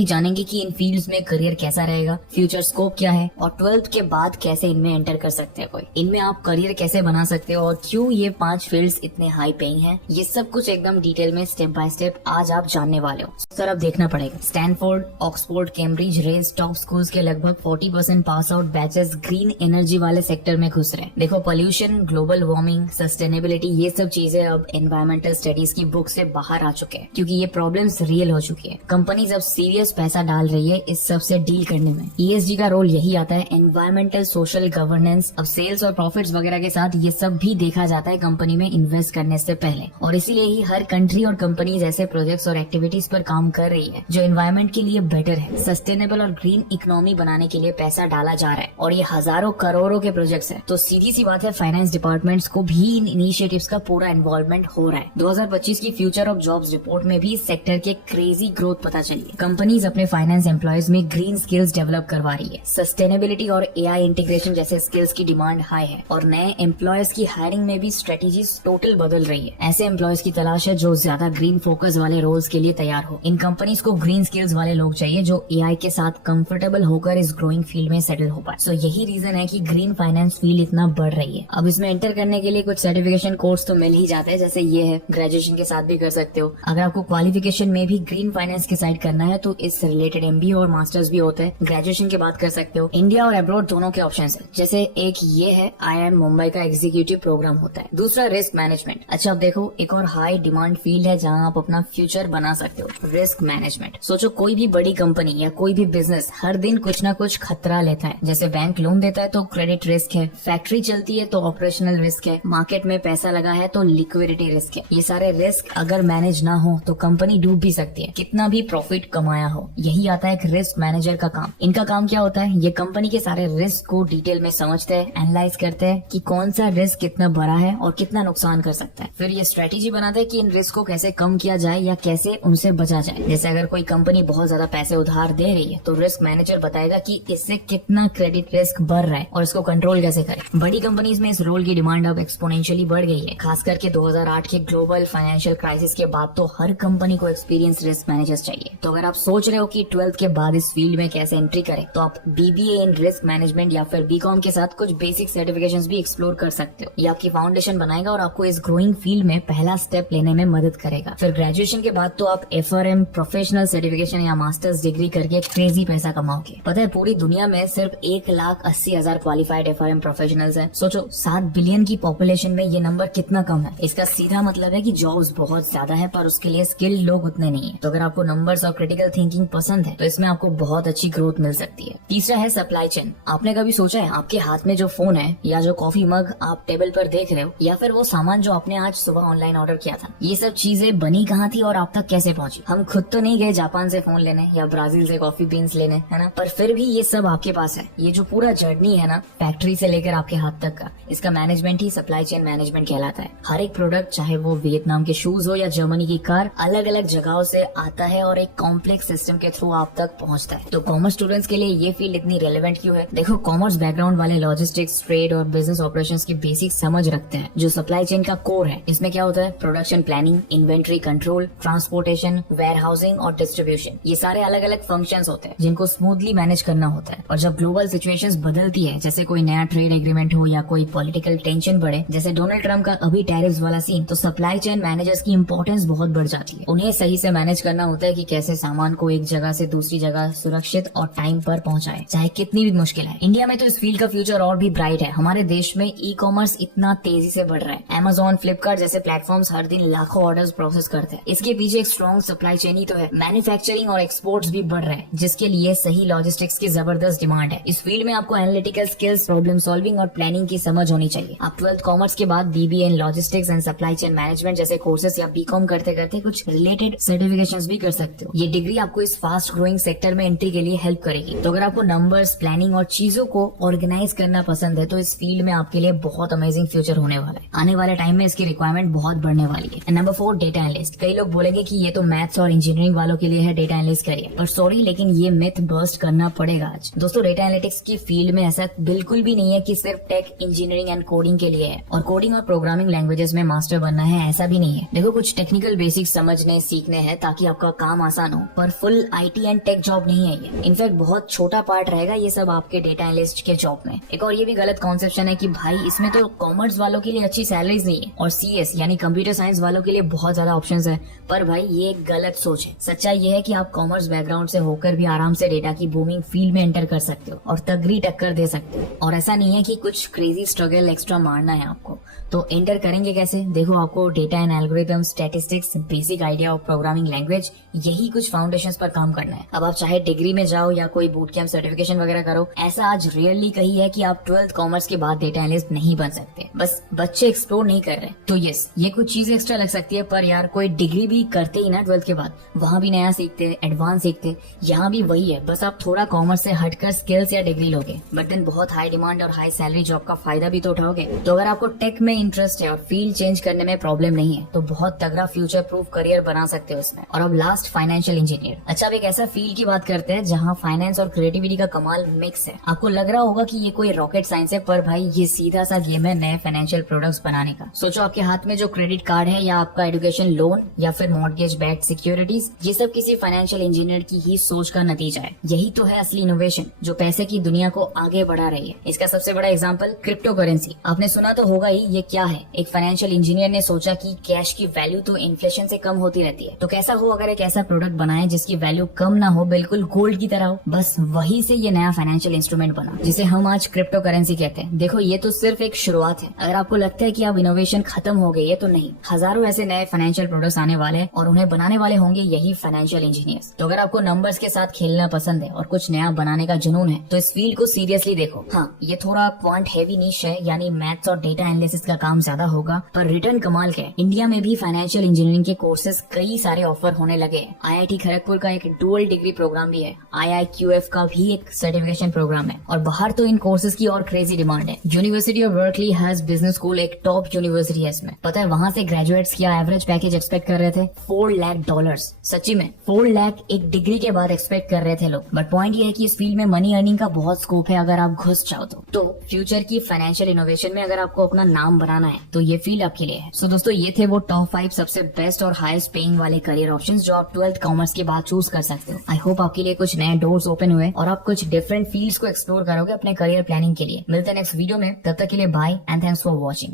जानेंगे कि इन फील्ड्स में करियर कैसा रहेगा, फ्यूचर स्कोप क्या है और 12th के बाद कैसे इनमें एंटर कर सकते हैं कोई, इनमें आप करियर कैसे बना सकते हो और क्यों ये 5 फील्ड्स इतने हाई पेइंग हैं। ये सब कुछ एकदम डिटेल में स्टेप बाय स्टेप आज आप जानने वाले हो। सर अब देखना पड़ेगा। स्टैनफोर्ड, ऑक्सफोर्ड, कैम्ब्रिज, रेस टॉप स्कूल्स के लगभग 40% pass out batches green energy वाले सेक्टर में घुस रहे हैं। देखो पॉल्यूशन, ग्लोबल वार्मिंग, सस्टेनेबिलिटी, ये सब चीजें अब एनवायरमेंटल स्टडीज की बुक से बाहर आ चुके हैं क्योंकि ये प्रॉब्लम्स रियल हो चुकी है। कंपनीज अब सीरियस पैसा डाल रही है इस सब से डील करने में। ESG का रोल यही आता है, एनवायरमेंटल सोशल गवर्नेंस। अब सेल्स और प्रॉफिट्स वगैरह के साथ ये सब भी देखा जाता है कंपनी में इन्वेस्ट करने से पहले, और इसीलिए ही हर कंट्री और कंपनीज ऐसे प्रोजेक्ट्स और एक्टिविटीज पर काम कर रही है जो एनवायरमेंट के लिए बेटर है। सस्टेनेबल और ग्रीन इकोनॉमी बनाने के लिए पैसा डाला जा रहा है और ये हजारों करोड़ों के प्रोजेक्ट्स है। तो सीधी सी बात है, फाइनेंस डिपार्टमेंट्स को भी इन इनिशिएटिव्स का पूरा इन्वॉल्वमेंट हो रहा है। 2025 की फ्यूचर ऑफ जॉब्स रिपोर्ट में भी इस सेक्टर के क्रेजी ग्रोथ पता चली है। कंपनीज अपने फाइनेंस एम्प्लॉयज में ग्रीन स्किल्स डेवलप करवा रही है। सस्टेनेबिलिटी और AI इंटीग्रेशन जैसे स्किल्स की डिमांड हाई है और नए एम्प्लॉयज की हायरिंग में भी स्ट्रेटेजीज टोटल बदल रही है। ऐसे एम्प्लॉयज की तलाश है जो ज्यादा ग्रीन फोकस वाले रोल्स के लिए तैयार हो। इन कंपनीज को ग्रीन स्किल्स वाले लोग चाहिए जो AI के साथ कंफर्टेबल होकर इस ग्रोइंग फील्ड में सेटल हो पाए। सो यही रीजन है कि ग्रीन फाइनेंस फील्ड इतना बढ़ रही है। अब इसमें एंटर करने के लिए कुछ सर्टिफिकेशन कोर्स तो मिल ही जाते हैं, जैसे ये है, ग्रेजुएशन के साथ भी कर सकते हो। अगर आपको क्वालिफिकेशन में भी ग्रीन फाइनेंस की साइड करना है तो इस रिलेटेड MBA और मास्टर्स भी होते हैं। ग्रेजुएशन के बाद कर सकते हो। इंडिया और अब्रॉड दोनों के ऑप्शन है। जैसे एक ये है, IIM मुंबई का एग्जीक्यूटिव प्रोग्राम होता है। दूसरा रिस्क मैनेजमेंट। अच्छा अब देखो, एक और हाई डिमांड फील्ड है जहां आप अपना फ्यूचर बना सकते हो, रिस्क मैनेजमेंट। सोचो कोई भी बड़ी कंपनी या कोई भी बिजनेस हर दिन कुछ ना कुछ खतरा लेता है। जैसे बैंक लोन देता है तो क्रेडिट रिस्क है, फैक्ट्री चलती है तो ऑपरेशनल रिस्क है, मार्केट में पैसा लगा है तो लिक्विडिटी रिस्क है। ये सारे रिस्क अगर मैनेज ना हो तो कंपनी डूब भी सकती है, कितना भी प्रॉफिट कमाया हो। यही आता है रिस्क मैनेजर का काम। इनका काम क्या होता है, ये कंपनी के सारे रिस्क को डिटेल में समझते हैं, एनालाइज करते हैं कि कौन सा रिस्क कितना बड़ा है और कितना नुकसान कर सकता है। फिर ये स्ट्रेटेजी बनाते हैं कि इन रिस्क को कैसे कम किया जाए या कैसे उनसे बचा जाए। जैसे अगर कोई कंपनी बहुत ज्यादा पैसे उधार दे रही है तो रिस्क मैनेजर बताएगा कि इससे कितना क्रेडिट रिस्क बढ़ रहा है और इसको कंट्रोल कैसे करें। बड़ी कंपनीज में इस रोल की डिमांड अब एक्सपोनेंशियली बढ़ गई है, खास करके 2008 के ग्लोबल फाइनेंशियल क्राइसिस के बाद तो हर कंपनी को एक्सपीरियंस रिस्क मैनेजर्स चाहिए। तो अगर आप सोच रहे हो कि 12th के बाद इस फील्ड में कैसे एंट्री करें तो आप BBA इन रिस्क मैनेजमेंट या फिर BCom के साथ कुछ बेसिक सर्टिफिकेशंस भी एक्सप्लोर कर सकते हो। ये आपकी फाउंडेशन बनाएगा और आपको इस ग्रोइंग फील्ड में पहला स्टेप लेने में मदद करेगा। फिर ग्रेजुएशन के बाद तो आप FRM प्रोफेशनल सर्टिफिकेशन या मास्टर्स डिग्री करके क्रेजी पैसा कमाओगे। पता है पूरी दुनिया में सिर्फ 1,80,000 क्वालिफाइड FRM प्रोफेशनल्स हैं। सोचो 7 बिलियन की पॉपुलेशन में ये नंबर कितना कम है। इसका सीधा मतलब है कि जॉब्स बहुत ज्यादा है पर उसके लिए स्किल्ड लोग उतने नहीं है। तो अगर आपको नंबर्स और क्रिटिकल थिंकिंग पसंद है तो इसमें आपको बहुत अच्छी ग्रोथ मिल सकती है। तीसरा है सप्लाई चेन। आपने कभी सोचा है आपके हाथ में जो फोन है या जो कॉफी मग आप टेबल पर देख रहे हो या फिर वो सामान जो आपने आज सुबह ऑनलाइन ऑर्डर किया था, ये सब चीजें बनी कहाँ थी और आप तक कैसे पहुंची। हम खुद तो नहीं गए जापान से फोन लेने या ब्राजील से कॉफी बीन्स लेने, है ना, पर फिर भी ये सब आपके पास है। ये जो पूरा जर्नी है ना, फैक्ट्री से लेकर आपके हाथ तक का, इसका मैनेजमेंट ही सप्लाई चेन मैनेजमेंट कहलाता है। हर एक प्रोडक्ट, चाहे वो वियतनाम के शूज हो या जर्मनी की कार, अलग अलग जगहों से आता है और एक कॉम्प्लेक्स सिस्टम के थ्रू आप तक पहुंचता है। तो कॉमर्स स्टूडेंट्स के लिए ये फील्ड इतनी रेलेवेंट क्यों है? देखो कॉमर्स बैकग्राउंड वाले लॉजिस्टिक्स, ट्रेड और बिजनेस ऑपरेशंस की बेसिक समझ रखते हैं जो सप्लाई चेन का कोर है। इसमें क्या होता है, production planning, inventory control, transportation, warehousing और डिस्ट्रीब्यूशन, ये सारे अलग अलग फंक्शंस होते हैं जिनको स्मूथली मैनेज करना होता है। और जब ग्लोबल सिचुएशंस बदलती है, जैसे कोई नया ट्रेड एग्रीमेंट हो या कोई पॉलिटिकल टेंशन बढ़े, जैसे डोनाल्ड ट्रम्प का अभी टैरिफ्स वाला सीन, तो सप्लाई चेन मैनेजर्स की इंपॉर्टेंस बहुत बढ़ जाती है। उन्हें सही से मैनेज करना होता है कि कैसे सामान को एक जगह से दूसरी जगह सुरक्षित और टाइम पर पहुंचाए, चाहे कितनी भी मुश्किल है। इंडिया में तो इस फील्ड का फ्यूचर और भी ब्राइट है। हमारे देश में ई-कॉमर्स इतना तेजी से बढ़ रहा है। Amazon, फ्लिपकार्ट जैसे प्लेटफॉर्म्स हर दिन लाखों ऑर्डर्स प्रोसेस करते हैं। इसके पीछे एक स्ट्रॉन्ग सप्लाई चेन ही तो है। मैन्युफैक्चरिंग और एक्सपोर्ट्स भी बढ़ रहे हैं, जिसके लिए सही लॉजिस्टिक्स की जबरदस्त डिमांड है। इस फील्ड में आपको एनालिटिकल स्किल्स, प्रॉब्लम सॉल्विंग और प्लानिंग की समझ होनी चाहिए। आप 12th कॉमर्स के बाद BBA in logistics and supply chain management जैसे कोर्सेज या BCom करते करते कुछ रिलेटेड सर्टिफिकेशंस भी कर सकते हो। ये डिग्री आपको इस फास्ट ग्रोइंग सेक्टर में एंट्री के लिए हेल्प करेगी। तो अगर आपको नंबर्स, प्लानिंग और चीजों को ऑर्गेनाइज करना पसंद है तो इस फील्ड में आपके लिए बहुत अमेजिंग फ्यूचर होने वाला है। आने वाले टाइम में इसकी रिक्वायरमेंट बहुत बढ़ने वाली है। Number 4, data analyst. कई लोग बोलेंगे कि ये तो मैथ्स और इंजीनियरिंग वालों के लिए है डेटा एनालिस्ट करियर, पर सॉरी लेकिन ये मिथ बर्स्ट करना पड़ेगा आज। दोस्तों डेटा एनालिटिक्स की फील्ड में ऐसा बिल्कुल भी नहीं है कि सिर्फ टेक, इंजीनियरिंग एंड कोडिंग के लिए है और कोडिंग और प्रोग्रामिंग लैंग्वेजेस में मास्टर बनना है, ऐसा भी नहीं है। देखो कुछ टेक्निकल बेसिक्स समझने सीखने हैं ताकि आपका काम आसान हो, पर full IT and tech job नहीं है ये। इनफैक्ट बहुत छोटा पार्ट रहेगा ये सब आपके डेटा एनालिस्ट के जॉब में। एक और ये भी गलत कॉन्सेप्शन है कि भाई इसमें तो कॉमर्स वालों के लिए अच्छी सैलरीज नहीं है और CS यानी कंप्यूटर साइंस वालों के लिए बहुत ज्यादा ऑप्शंस है। पर भाई ये एक गलत सोच है। सच्चाई ये है कि आप कॉमर्स बैकग्राउंड से होकर भी आराम से डेटा की बूमिंग फील्ड में एंटर कर सकते हो और तगड़ी टक्कर दे सकते हो। और ऐसा नहीं है कि कुछ क्रेजी स्ट्रगल एक्स्ट्रा मारना है आपको। तो एंटर करेंगे कैसे? देखो, आपको data and algorithm, statistics, basic idea of programming language, यही कुछ फाउंडेशंस पर काम करना है। अब आप चाहे डिग्री में जाओ या कोई बूट कैंप सर्टिफिकेशन वगैरह करो, ऐसा आज रियरली कही है कि आप 12th कॉमर्स के बाद डेटा एनालिस्ट नहीं बन सकते। बस बच्चे एक्सप्लोर नहीं कर रहे। तो यस, ये कुछ चीजें एक्स्ट्रा लग सकती है, पर यार कोई डिग्री भी करते ही ना 12th के बाद, वहाँ भी नया सीखते, एडवांस सीखते। यहाँ भी वही है, बस आप थोड़ा कॉमर्स से हटकर स्किल्स या डिग्री लोगे, बट देन बहुत हाई डिमांड और हाई सैलरी जॉब का फायदा भी तो उठाओगे। तो अगर आपको टेक में इंटरेस्ट है और फील्ड चेंज करने में प्रॉब्लम नहीं है, तो बहुत तगड़ा फ्यूचर प्रूफ करियर बना सकते हो इसमें। और अब लास्ट, फाइनेंशियल इंजीनियर। अच्छा, अब एक ऐसा फील्ड की बात करते हैं जहाँ फाइनेंस और क्रिएटिविटी का कमाल मिक्स है। आपको लग रहा होगा कि ये कोई रॉकेट साइंस है, पर भाई ये सीधा सा गेम है नए फाइनेंशियल प्रोडक्ट्स बनाने का। सोचो, आपके हाथ में जो क्रेडिट कार्ड है या आपका एजुकेशन लोन या फिर मॉर्गेज बैक्ड सिक्योरिटीज, ये सब किसी फाइनेंशियल इंजीनियर की ही सोच का नतीजा है। यही तो है असली इनोवेशन जो पैसे की दुनिया को आगे बढ़ा रही है। इसका सबसे बड़ा एग्जांपल क्रिप्टो करेंसी। आपने सुना तो होगा ही, ये क्या है? एक फाइनेंशियल इंजीनियर ने सोचा कि कैश की वैल्यू तो इन्फ्लेशन से कम होती रहती है, तो कैसा हो अगर एक ऐसा प्रोडक्ट बनाए जिसकी वैल्यू कम ना हो, बिल्कुल गोल्ड की तरह हो। बस वही से ये नया फाइनेंशियल इंस्ट्रूमेंट बना जिसे हम आज क्रिप्टो करेंसी कहते हैं। देखो, ये तो सिर्फ एक शुरुआत है। अगर आपको लगता है कि अब इनोवेशन खत्म हो गई है, तो नहीं, हजारों ऐसे नए फाइनेंशियल प्रोडक्ट्स आने वाले हैं और उन्हें बनाने वाले होंगे यही फाइनेंशियल इंजीनियर्स। तो अगर आपको नंबर्स के साथ खेलना पसंद है और कुछ नया बनाने का जुनून है, तो इस फील्ड को सीरियसली देखो। हाँ, ये थोड़ा क्वांट हेवी नीश है, यानी मैथ्स और डेटा एनालिसिस का काम ज्यादा होगा, पर रिटर्न कमाल के। इंडिया में भी फाइनेंशियल इंजीनियरिंग के कोर्सेज कई सारे ऑफर होने लगे हैं। IIT खड़गपुर का एक डुअल डिग्री प्रोग्राम भी है, IIQF का भी एक सर्टिफिकेशन प्रोग्राम है, और बाहर तो इन कोर्सेज की और क्रेजी डिमांड है। University of Berkeley has business school, एक टॉप यूनिवर्सिटी है इसमें। पता है वहाँ से ग्रेजुएट्स क्या एवरेज पैकेज एक्सपेक्ट कर रहे थे? $4 लाख। सच्ची में 4 लाख एक डिग्री के बाद एक्सपेक्ट कर रहे थे लोग। बट पॉइंट ये है कि इस फील्ड में मनी अर्निंग का बहुत स्कोप है अगर आप घुस जाओ तो फ्यूचर की फाइनेंशियल इनोवेशन में अगर आपको अपना नाम बनाना है, तो ये फील्ड आपके लिए है। सो दोस्तों, ये थे वो टॉप 5 सबसे बेस्ट और हाईएस्ट पेइंग वाले करियर ऑप्शंस जो आप 12th कॉमर्स के बाद चूज कर सकते हो। आई होप आपके लिए कुछ नए डोर्स ओपन हुए और आप कुछ डिफरेंट फील्ड्स को एक्सप्लोर करोगे अपने करियर प्लानिंग के लिए। मिलते हैं नेक्स्ट वीडियो में, तब तक के लिए bye and thanks for watching.